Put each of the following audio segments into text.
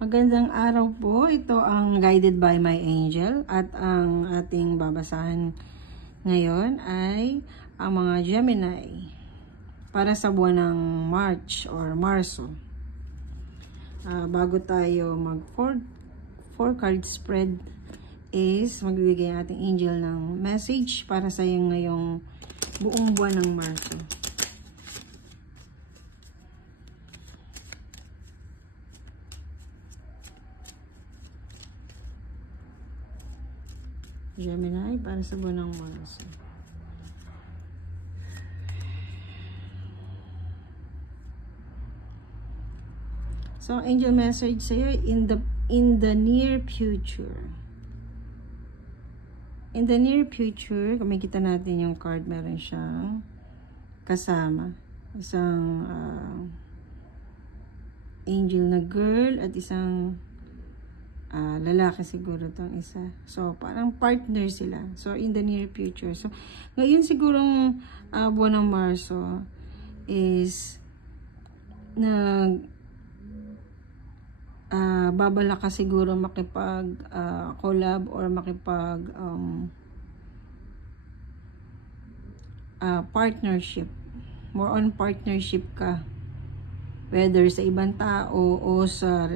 Magandang araw po. Ito ang Guided by my Angel at ang ating babasahan ngayon ay ang mga Gemini para sa buwan ng March or Marso. Bago tayo mag 4 card spread is magbibigay ang ating angel ng message para sa iyo ngayong buong buwan ng Marso. Gemini para sa buwan ng Marso. So, angel message sa'yo in the near future. In the near future, kung makita natin yung card, meron siyang kasama. Isang angel na girl at isang lalaki siguro tong isa. So, parang partner sila. So, in the near future. So, ngayon sigurong buwan ng Marso is babala ka siguro makipag collab or makipag partnership. More on partnership ka. Whether sa ibang tao o sa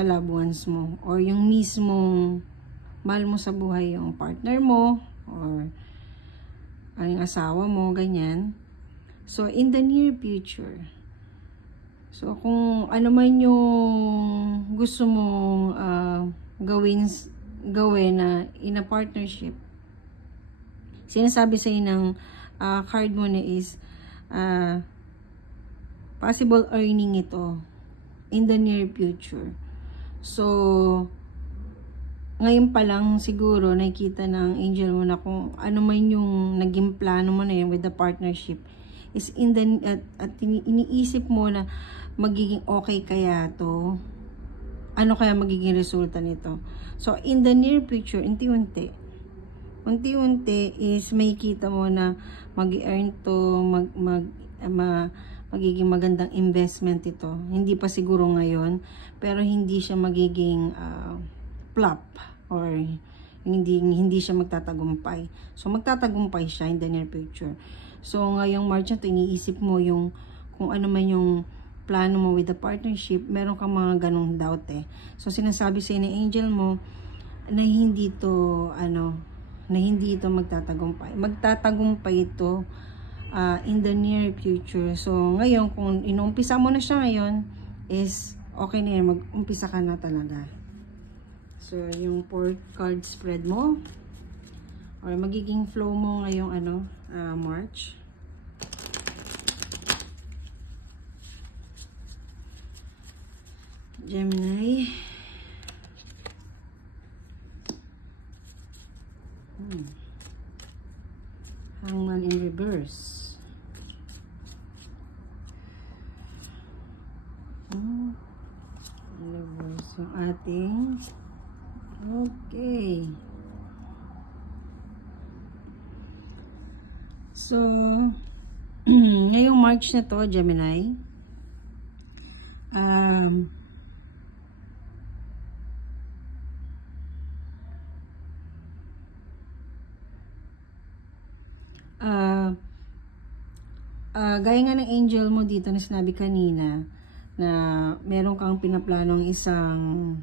loved ones mo or yung mismong mahal mo sa buhay, yung partner mo or yung asawa mo, ganyan. So, in the near future, so kung ano man yung gusto mong gawin na in a partnership, sinasabi sa'yo ng card mo na is possible earning ito in the near future. So, ngayon pa lang siguro nakikita ng angel mo na kung ano man yung naging plano mo na yun with the partnership is in the at iniisip mo na magiging okay kaya to, ano kaya magiging resulta nito. So, in the near future, unti-unti is makikita mo na mag-earn to, magiging magandang investment ito. Hindi pa siguro ngayon, pero hindi siya magiging flop or hindi siya magtatagumpay. So, magtatagumpay siya in the near future. So, ngayong March na ito, iniisip mo yung kung ano man yung plano mo with the partnership, meron kang mga ganong doubt eh. So, sinasabi sa'yo ng angel mo na hindi ito magtatagumpay. Magtatagumpay ito in the near future. So, ngayon, kung inumpisa mo na siya ngayon, is okay na yun. Mag-umpisa ka na talaga. So, yung 4 card spread mo, or magiging flow mo ngayong March. Gemini. Hangman in reverse. Reverse yung ating okay. So, ngayong March na to, Gemini, gaya nga ng angel mo dito na sinabi kanina na meron kang pinaplanong isang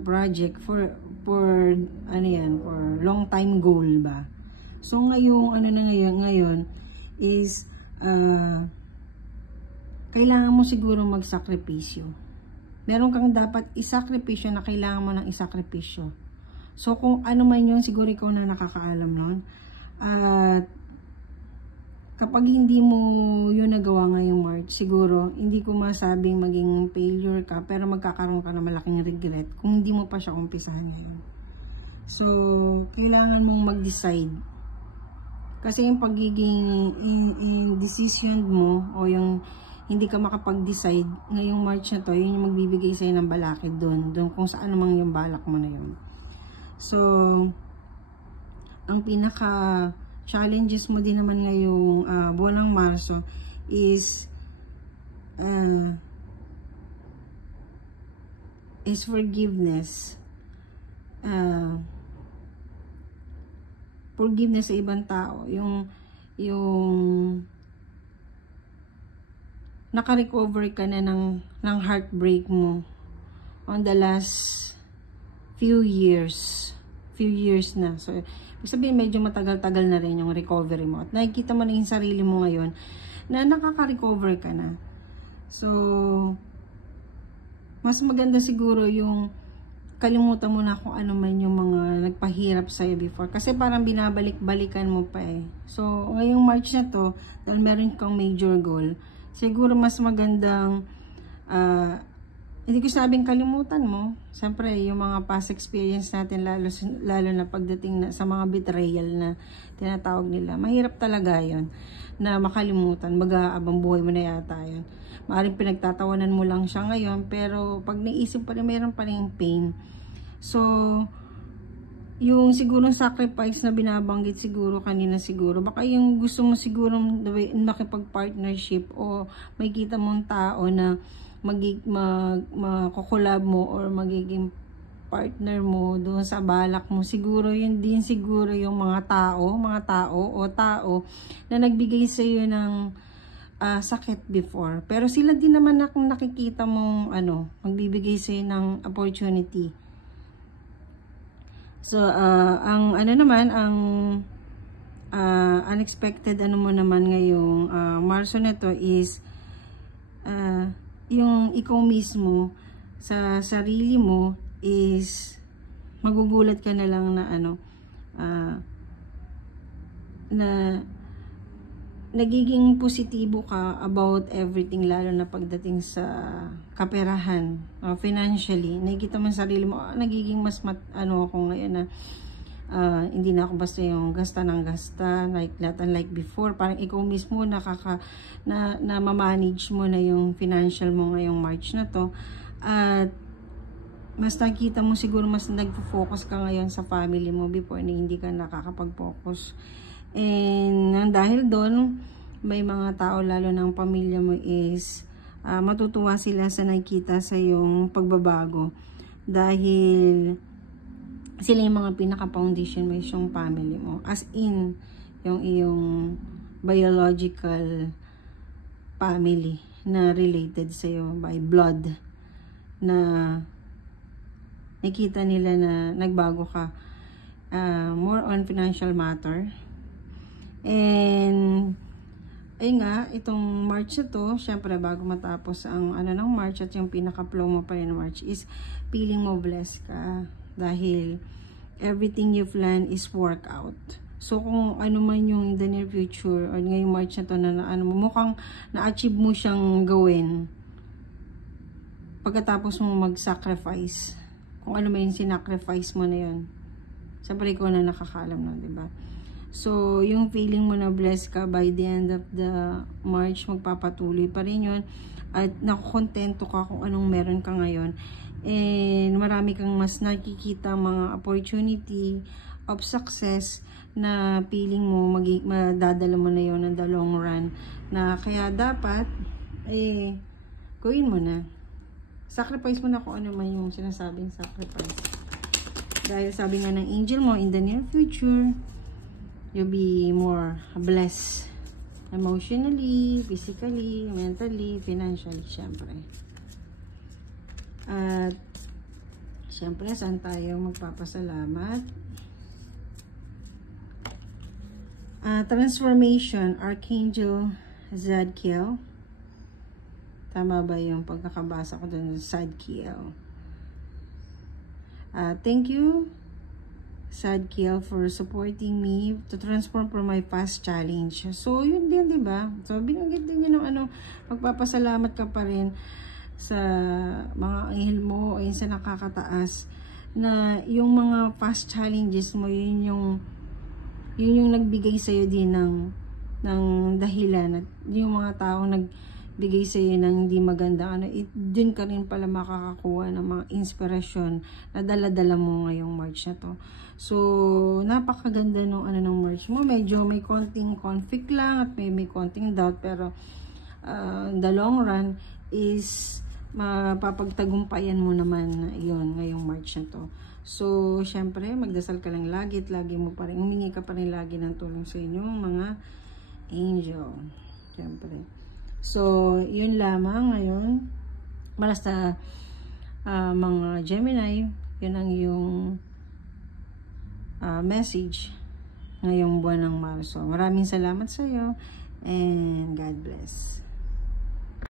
project for long time goal ba. So ngayong ngayon is kailangan mo siguro magsakripisyo. Meron kang dapat isakripisyo na kailangan mo ng isakripisyo. So kung ano man yun, siguro ikaw na nakakaalam nun. At kapag hindi mo yun nagawa ngayong March, siguro hindi ko masabing maging failure ka, pero magkakaroon ka ng malaking regret kung hindi mo pa siya umpisahan ngayon. So, kailangan mong mag-decide. Kasi yung pagiging decision mo o yung hindi ka makapag-decide ngayong March na to, yun yung magbibigay sa'yo ng balakid doon kung saan namang yung balak mo na yun. So, ang pinaka challenges mo din naman ngayong buwan ng Marso is is forgiveness. Forgiveness sa ibang tao. Yung naka-recover ka na ng heartbreak mo on the last few years na. So, ibig sabihin, medyo matagal-tagal na rin yung recovery mo. At nakikita mo na yung sarili mo ngayon na nakaka-recover ka na. So, mas maganda siguro yung kalimutan mo na kung ano man yung mga nagpahirap sa'yo before. Kasi parang binabalik-balikan mo pa eh. So, ngayong March na to, dahil meron kang major goal, siguro mas magandang hindi ko sabing kalimutan mo. Siyempre, yung mga past experience natin, lalo na pagdating sa mga betrayal na tinatawag nila. Mahirap talaga yon na makalimutan. Mag-aabang buhay mo na yata yun. Maaaring pinagtatawanan mo lang siya ngayon, pero pag naisip pa rin, meron pa rin pain. So, yung siguro sacrifice na binabanggit siguro kanina siguro, baka yung gusto mo siguro makipag-partnership o may kita mong tao na makukulab mo or magiging partner mo doon sa balak mo, siguro yun din siguro yung mga tao na nagbigay sa iyo ng sakit before, pero sila din naman nakikita mong magbibigay sa iyo ng opportunity. So ang unexpected mo naman ngayong Marso na to is yung ikaw mismo sa sarili mo is magugulat ka na lang na na nagiging positibo ka about everything, lalo na pagdating sa kaperahan, financially. Nakikita mo sa sarili mo, nagiging mas ako ngayon na hindi na ako basta yung gasta ng gasta like before. Parang ikaw mismo na ma-manage mo na yung financial mo ngayong March na to. At mas nakikita mo siguro mas nagfo-focus ka ngayon sa family mo before na hindi ka nakakapag-focus. And dahil doon, may mga tao lalo ng pamilya mo is matutuwa sila sa nakikita sa yung pagbabago. Dahil sila yung mga pinaka-foundation mo, yung family mo. As in, yung iyong biological family na related sa'yo by blood. Na nakita nila na nagbago ka. More on financial matter. And ayun nga, itong March na to, syempre bago matapos ang ng March at yung pinaka-flow mo pa rin March is feeling mo blessed ka. Dahil everything you plan is work out. So kung ano man yung in the near future or ngayong March na to na mukhang na-achieve mo siyang gawin pagkatapos mo mag-sacrifice. Kung ano man yung sinacrifice mo na yun. Siyempre ikaw na nakakaalam nun, diba? So yung feeling mo na blessed ka by the end of the March, magpapatuloy pa rin yun. At nakukontento ka kung anong meron ka ngayon. And marami kang mas nakikita mga opportunity of success na feeling mo madadala mo na yon in the long run, na kaya dapat gawin mo na, sacrifice mo na kung ano man yung sinasabing sacrifice. Dahil sabi nga ng angel mo, in the near future you'll be more blessed emotionally, physically, mentally, financially, syempre. At syempre, saan tayo magpapasalamat? Transformation, Archangel Zadkiel. Tama ba yung pagkakabasa ko dun sa Zadkiel? Thank you, Zadkiel, for supporting me to transform from my past challenge. So, yun din, diba? So, binanggit din yun ng magpapasalamat ka pa rin sa mga anghel mo o yun sa nakakataas, na yung mga past challenges mo, yun yung nagbigay sa'yo din ng dahilan, at yung mga taong nagbigay sa'yo ng hindi maganda, dun ka rin pala makakakuha ng mga inspirasyon na dala-dala mo ngayong March na to. So, napakaganda ng March mo. Medyo may konting conflict lang at may konting doubt, pero the long run is mapapagtagumpayan mo naman yun ngayong March na to. So, syempre, magdasal ka lang lagi at lagi mo pa rin, humingi ka pa rin lagi ng tulong sa inyong mga angel. Syempre. So, yun lamang ngayon. Basta mga Gemini, yun ang yung message ngayong buwan ng Marso. Maraming salamat sa iyo and God bless.